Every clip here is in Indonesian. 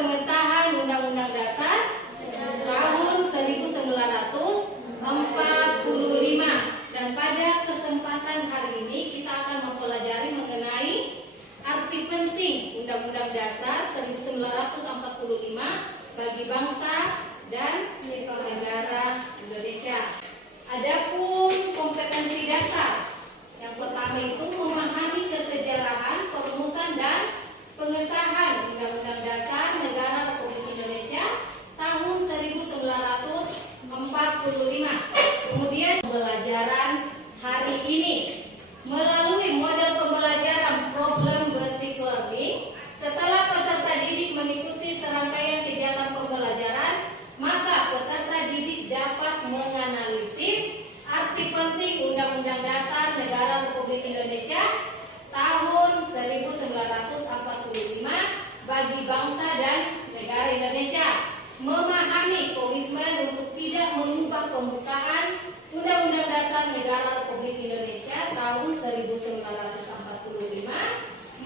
pengesahan Undang-Undang Dasar tahun 1945. Dan pada kesempatan hari ini kita akan mempelajari mengenai arti penting Undang-Undang Dasar 1945 bagi bangsa dan negara Indonesia. Adapun kompetensi dasar, yang pertama itu memahami kesejarahan perumusan dan pengesahan Undang-Undang Dasar Negara Republik Indonesia tahun 1945. Kemudian pembelajaran hari ini melalui model pembelajaran problem basic learning. Setelah peserta didik mengikuti serangkaian kegiatan pembelajaran, maka peserta didik dapat menganalisis arti penting Undang-Undang Dasar Negara Republik Indonesia tahun 1945 bagi bangsa dan negara Indonesia, memahami komitmen untuk tidak mengubah pembukaan Undang-Undang Dasar Negara Republik Indonesia tahun 1945,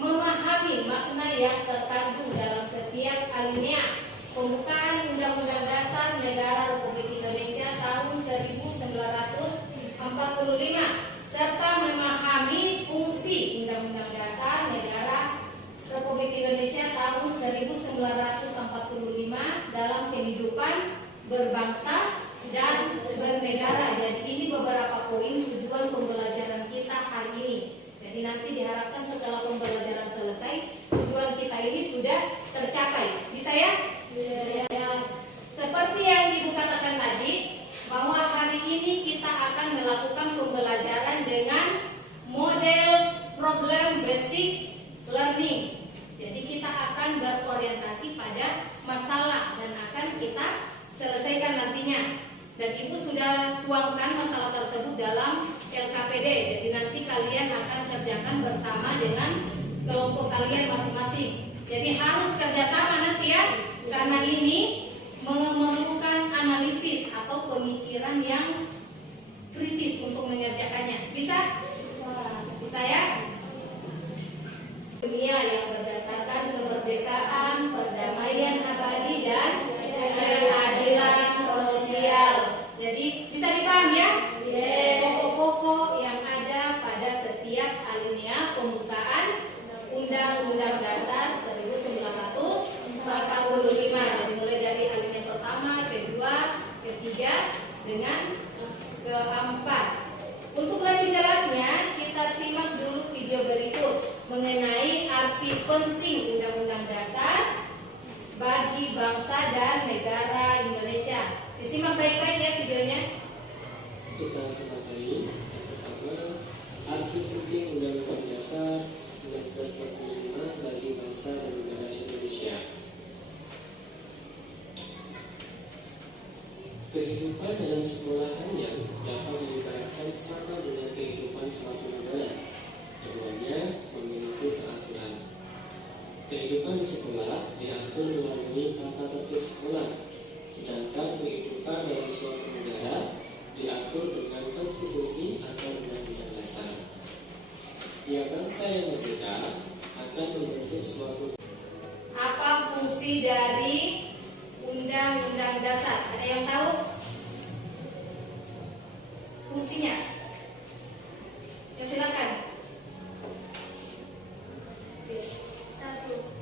memahami makna yang terkandung dalam setiap alinea pembukaan Undang-Undang Dasar Negara Republik Indonesia tahun 1945, serta memahami fungsi Undang-Undang Dasar Negara Republik Indonesia tahun 1945 dalam kehidupan berbangsa dan bernegara. Jadi ini beberapa poin tujuan pembelajaran kita hari ini. Jadi nanti diharapkan setelah pembelajaran selesai, tujuan kita ini sudah tercapai. Bisa ya? Ya. Seperti yang Ibu katakan tadi, bahwa hari ini kita akan melakukan pembelajaran dengan model problem basic learning. Jadi kita akan berorientasi pada masalah dan akan kita selesaikan nantinya. Dan Ibu sudah tuangkan masalah tersebut dalam LKPD. Jadi nanti kalian akan kerjakan bersama dengan kelompok kalian masing-masing. Jadi harus kerjasama nanti ya, karena ini memerlukan analisis atau pemikiran yang kritis untuk mengerjakannya. Bisa? Bisa ya? Dunia yang berdasarkan kemerdekaan, perdamaian abadi dan keadilan sosial. Jadi bisa dipahami ya? Pokok-pokok yang ada pada setiap alinea pembukaan Undang-Undang Dasar 1945. Jadi mulai dari alinea pertama, kedua, ketiga, dengan keempat. Untuk lebih jelasnya, kita simak dulu video berikut mengenai arti penting Undang-Undang Dasar bagi bangsa dan negara Indonesia. Disimak baik-baik ya videonya. Kita ketahui yang pertama, arti penting Undang-Undang Dasar 1945 bagi bangsa dan negara Indonesia. Kehidupan dalam sekolah kalian dapat diibaratkan sama dengan kehidupan suatu negara. Keduanya memiliki peraturan. Kehidupan di sekolah diatur melalui tata tertib sekolah, sedangkan kehidupan dalam suatu negara diatur dengan konstitusi atau undang-undang dasar. Setiap bangsa yang merdeka akan membentuk suatu. Apa fungsi dari Undang-Undang Dasar? Ada yang tahu fungsinya? Ya silakan. 1.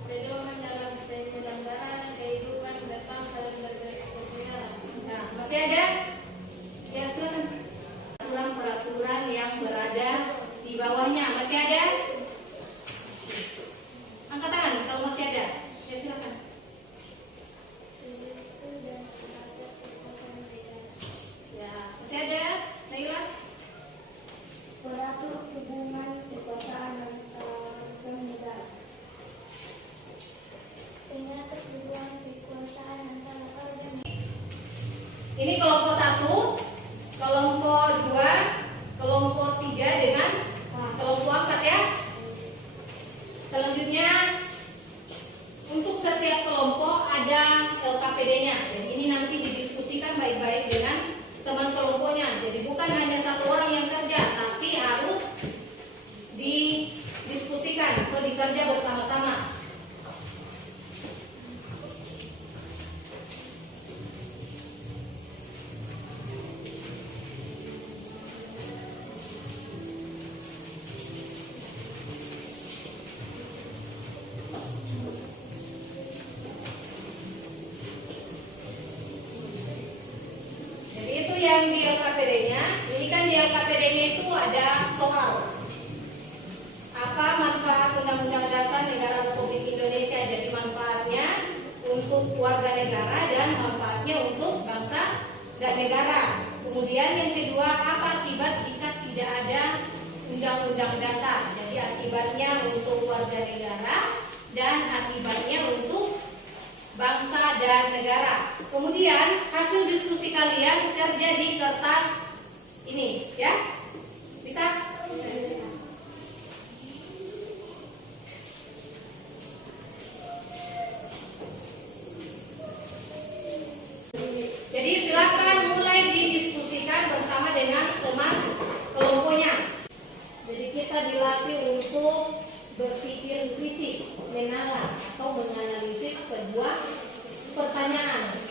Pedoman dalam penyelenggaraan kehidupan berbangsa dan bernegara. Nah, masih ada? Ya silakan. Peraturan-peraturan yang berada di bawahnya masih ada? Angkat tangan kalau masih ada. Ya silakan. Ya, masih ada? Naila? Beratur hubungan kekuasaan antar negara. Mengatur hubungan kekuasaan antar negara. Ini kelompok 1, kelompok 2, kelompok 3 dengan kelompok 4 ya. Selanjutnya untuk setiap kelompok ada LKPD-nya. Dan ini nanti didiskusikan baik-baik dengan teman kelompoknya. Jadi bukan hanya satu orang yang kerja, tapi harus didiskusikan atau dikerja bersama-sama. yang di LKPD-nya. Ini kan di LKPD-nya itu ada soal apa manfaat Undang-Undang Dasar Negara Republik Indonesia. Jadi manfaatnya untuk warga negara dan manfaatnya untuk bangsa dan negara. Kemudian yang kedua, apa akibat jika tidak ada Undang-Undang Dasar. Jadi akibatnya untuk warga negara dan akibatnya untuk bangsa dan negara. Kemudian hasil diskusi kalian kerja di kertas ini, ya. Bisa? Jadi silakan mulai didiskusikan bersama dengan teman kelompoknya. Jadi kita dilatih untuk berpikir kritis, menelaah atau menganalisis sebuah pertanyaan.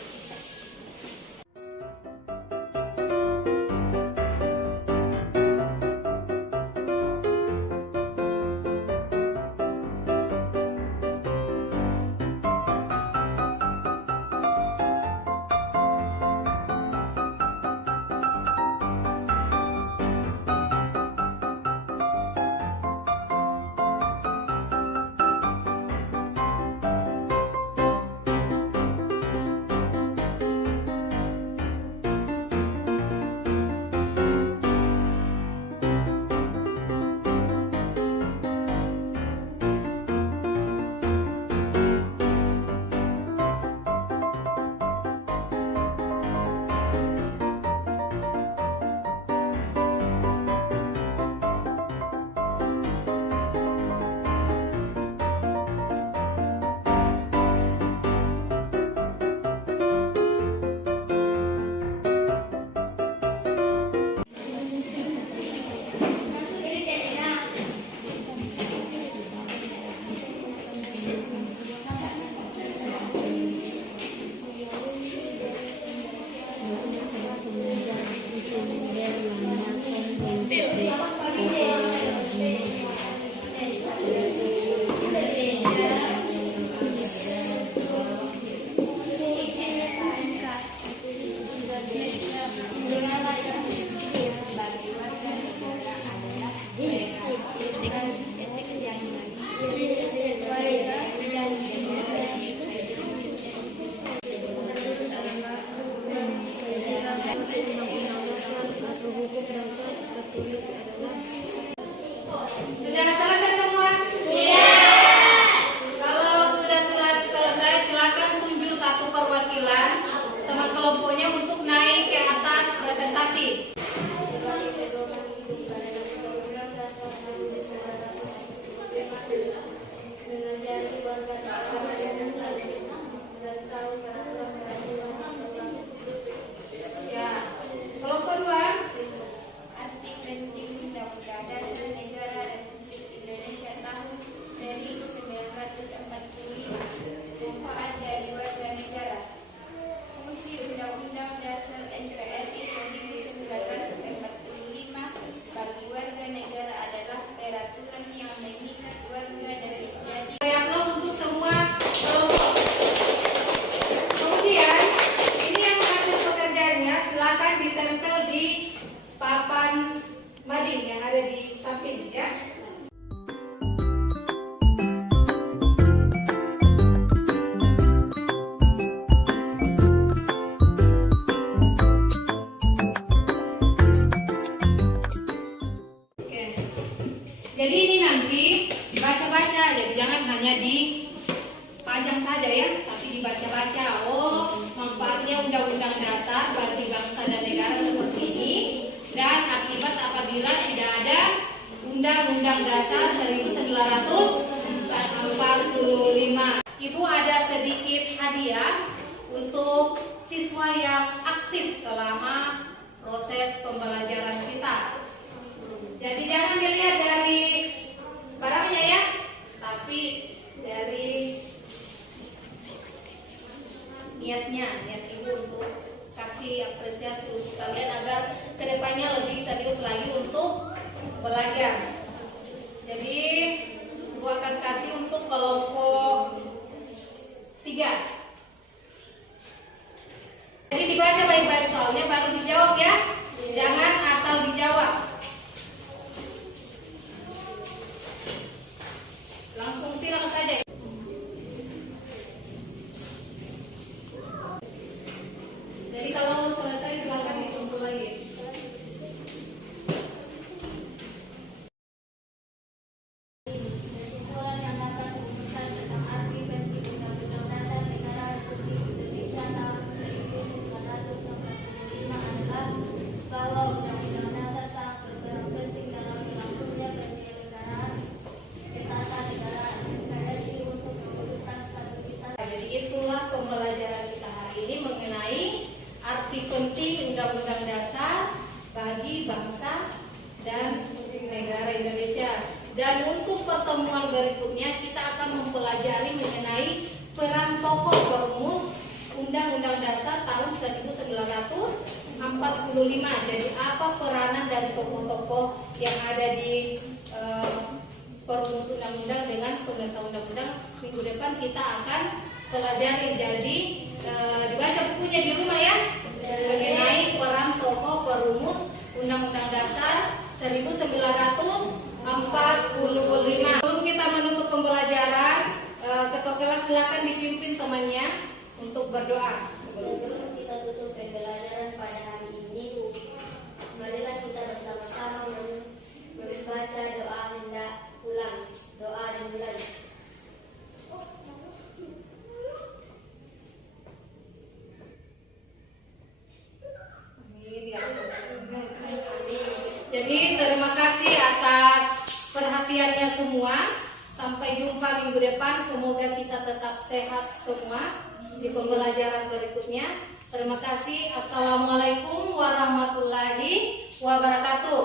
Sudah selesai semua? Iya. Kalau sudah selesai, silakan tunjuk satu perwakilan teman kelompoknya untuk naik ke atas presentasi. Ya, kelompok 2. Arti penting Undang-Undang Dasar Negara Republik Indonesia tahun 1945. Manfaat dari warga negara. Fungsi Undang-Undang Dasar NKRI 1945 bagi warga negara adalah peraturan yang mengikat warga dan menjadi Beri aplaus untuk semua kelompok. Kemudian, ini yang hasil pekerjaannya silakan ditempel di papan mading yang ada di samping, ya. Oke. Jadi ini nanti dibaca-baca, jadi jangan hanya dipajang saja ya, tapi dibaca-baca. Oh, manfaatnya Undang-Undang Dasar bagi bangsa dan negara seperti ini, dan akibat apabila tidak ada Undang-Undang Dasar 1945. Ibu ada sedikit hadiah untuk siswa yang aktif selama proses pembelajaran kita. Jadi jangan dilihat dari barangnya ya, tapi dari niatnya, niat ibu untuk kasih apresiasi untuk kalian agar kedepannya lebih serius lagi untuk belajar. Jadi ibu akan kasih untuk kelompok 3. Jadi dibaca baik-baik soalnya baru dijawab ya. Jangan asal dijawab. Langsung silang saja. Jadi kalau selesai silakan dikumpul lagi. Kesimpulan yang dapat diusulkan tentang arti penting Undang-Undang Dasar Negara Republik Indonesia tahun 1945 adalah bahwa Undang-Undang Dasar sangat berperan penting dalam berlangsungnya penyelenggaraan ketatanegaraan NKRI untuk mewujudkan stabilitas. Jadi itulah pembelajaran kita hari ini mengenai arti penting Undang-Undang Dasar bagi bangsa dan negara Indonesia. Dan untuk pertemuan berikutnya kita akan mempelajari mengenai peran tokoh perumus Undang-Undang Dasar tahun 1945. Jadi apa peranan dari tokoh-tokoh yang ada di perumus undang-undang dengan pengesah undang-undang. Minggu depan kita akan pelajari. Jadi dibaca bukunya di rumah ya, mengenai peran tokoh perumus Undang-Undang Dasar 1945. Sebelum kita menutup pembelajaran, ketua kelas silakan dipimpin temannya untuk berdoa. Sebelum kita tutup pembelajaran pada hari ini, marilah kita bersama-sama membaca doa hendak pulang. Doa dimulai. Jadi terima kasih atas perhatiannya semua. Sampai jumpa minggu depan. Semoga kita tetap sehat semua di pembelajaran berikutnya. Terima kasih. Assalamualaikum warahmatullahi wabarakatuh.